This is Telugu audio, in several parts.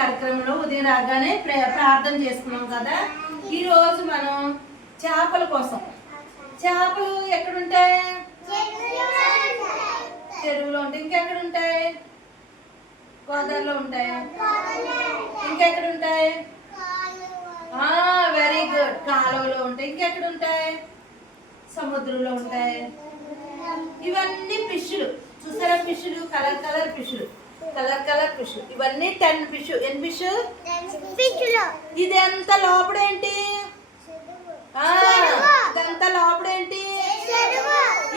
కార్యక్రమంలో ఉదయం రాగానే ప్ర- ప్రార్థన చేసుకున్నాం కదా. ఈ రోజు మనం చేపల కోసం. చేపలు ఎక్కడుంటాయి? చెరువులో ఉంటాయి ఇంకెక్కడ ఉంటాయి గోదావరిలో ఉంటాయి? ఇంకెక్కడ ఉంటాయి వెరీ గుడ్ కాలువలో ఉంటాయి ఇంకెక్కడ ఉంటాయి సముద్రంలో ఉంటాయి. ఇవన్నీ ఫిష్లు. చూసారా ఫిష్లు? Colour colour ఫిష్లు. Colour colour fish. ఇవన్నీ టెన్ ఫిష్. ఎన్ని ఫిష్? ఇది ఎంత లోపడేంటి? ఇదంతా లోపడేంటి?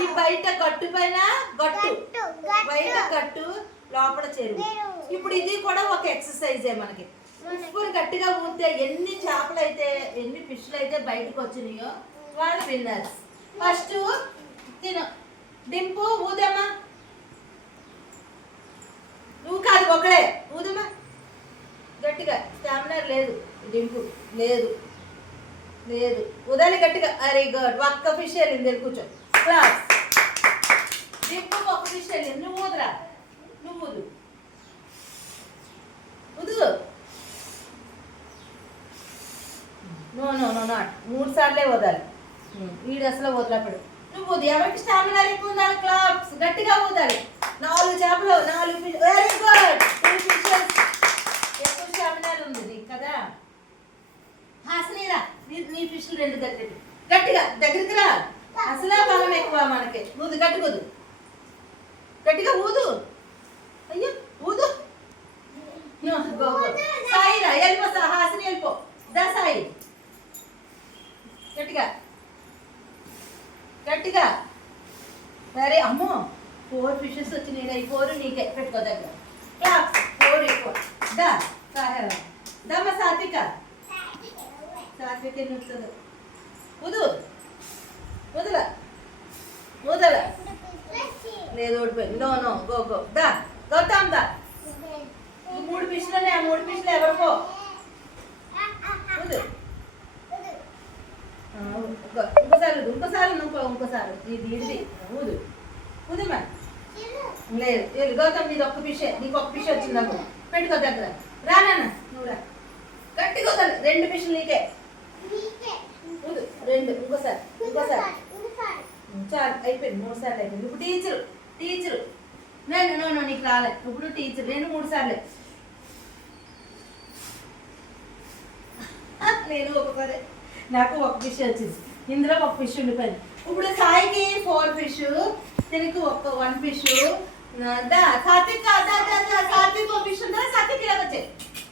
ఈ బయట గట్టు పైన గట్టు. బయట గట్టు లోపల చెరువు. ఇప్పుడు ఇది కూడా ఒక ఎక్సర్సైజే మనకి. ఉప్పుని గట్టిగా ఊతే ఎన్ని చేపలు అయితే ఎన్ని ఫిష్లు అయితే బయటకు వచ్చినాయో వాళ్ళు విన్నర్స్. ఫస్ట్ తిను. డింపు ఊదమ్మా నువ్వు కాదు ఒకడే ఊదమ్మా గట్టిగా స్టామినా లేదు డింపు లేదు లేదు. ఉదాలి గట్టిగా అరే గుడ్ ఒక్క ఫిష్ వెళ్ళింది వెళ్ళి కూర్చో. క్లాస్ డింపు ఒక్క ఫిష్ వెళ్ళింది నువ్వు వదరా? నువ్వు వదు. ఊదు నో నో నో నాట్ మూడు సార్లే వదాలి. Hmm. వీడు అసలు వదలపడు. నువ్వు ఊది ఎవరికి స్టామినా ఎక్కువ ఉండాలి? క్లాప్స్ గట్టిగా వదాలి. నాలుగు చేపలు నాలుగు ఫిష్ వెరీ గుడ్ ఫిషెస్ ఎక్కువ స్టామినాలు కదా? హాసనీరా నీ నీ ఫిష్లు రెండు దగ్గరికి గట్టిగా దగ్గరికి రా. అసలా బలం ఎక్కువ మనకి. ఊదు గట్టిగా ఊదు. గట్టిగా ఊదు. అయ్యో ఊదు. సాయిరా వెళ్ళిపో హాసిని వెళ్ళిపో. దా సాయి. గట్టిగా. గట్టిగా. సరే అమ్మో ఫోర్ ఫిషెస్ వచ్చినాయి ఈ ఫోర్ నీకే. పెట్టుకో దగ్గర. క్లాప్స్ ఫోర్ ఎక్కువ. దా సాహెబ దమ్మ సాత్విక. సాత్విక ఎన్ని వదు. వదల. వదల. లేదు ఓడిపోయింది నో నో గో గో దా గౌతమ్ దా మూడు ఫిష్లోనే ఆ మూడు ఫిష్లు ఎవరికో వదు. ఇంకోసారి ఇంకోసారి వదు. ఇంకో ఇంకోసారి ఇది ఇది ఊదు ఊదమ్మా లేదు లేదు. గౌతమ్ నీది ఒక్క పిషే నీకు ఒక్క ఫిష్ వచ్చింది నాకు పెట్టుకో దగ్గర. రా నువ్వు రా. గట్టిగా వదలు. రెండు ఫిష్లు నీకే. రెండు. ఇంకోసారి ఇంకోసారి చాలు. అయిపోయింది. మూడు సార్లు అయిపోయింది. ఇప్పుడు టీచరు. టీచరు. నేను నో నో నీకు రాలేదు ఇప్పుడు టీచర్. నేను మూడు సార్లే. నేను ఒకసారి నాకు ఒక ఫిష్ వచ్చింది. ఇందులో ఒక ఫిష్ ఉండిపోయింది. ఇప్పుడు సాయికి ఫోర్ ఫిష్ దీనికి ఒక one fish Satvik Satvik fish ఉందా? సాత్విక్ ఇలా వచ్చాయి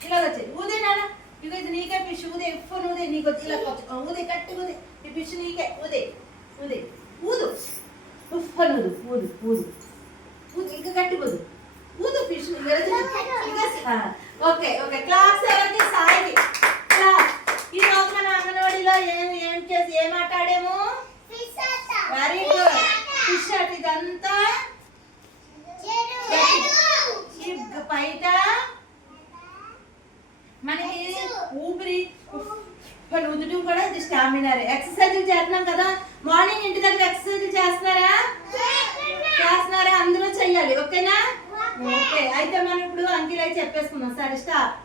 ఇలా వచ్చాయి నాన్న. ఇక ఇది నీకే ఫిష్ ఊదే ఎప్పుడు ఊదే నీకు ఇలా ఊదే గట్టి ఊదే. ఈ ఫిష్ నీకే. ఊదే ఊదే. ఊదు. ఉఫ్ అని ఊదు ఊదు ఊదు. ఊదు ఇంకా గట్టి ఊదు. ఊదు ఫిష్ ఓకే ఓకే. క్లాస్ ఎవరికి సాయికి క్లాస్ ఈ రోజు మన అంగన్వాడీలో ఏం ఏం చేసి ఏం ఆట ఆడాము వెరీ గుడ్ ఫిష్ అట్ ఇదంతా ఈ బయట మనకి ఊపిరి ఉదటం కూడా ఇది స్టామినా ఎక్సర్సైజ్ చేస్తున్నాం కదా. మార్నింగ్ ఇంటి దగ్గర ఎక్సర్సైజ్ చేస్తున్నారా? చేస్తున్నారా? అందరూ చెయ్యాలి. ఓకేనా? ఓకే. అయితే మనం ఇప్పుడు అంకిల్ అయితే చెప్పేసుకుందాం. సరే స్టాప్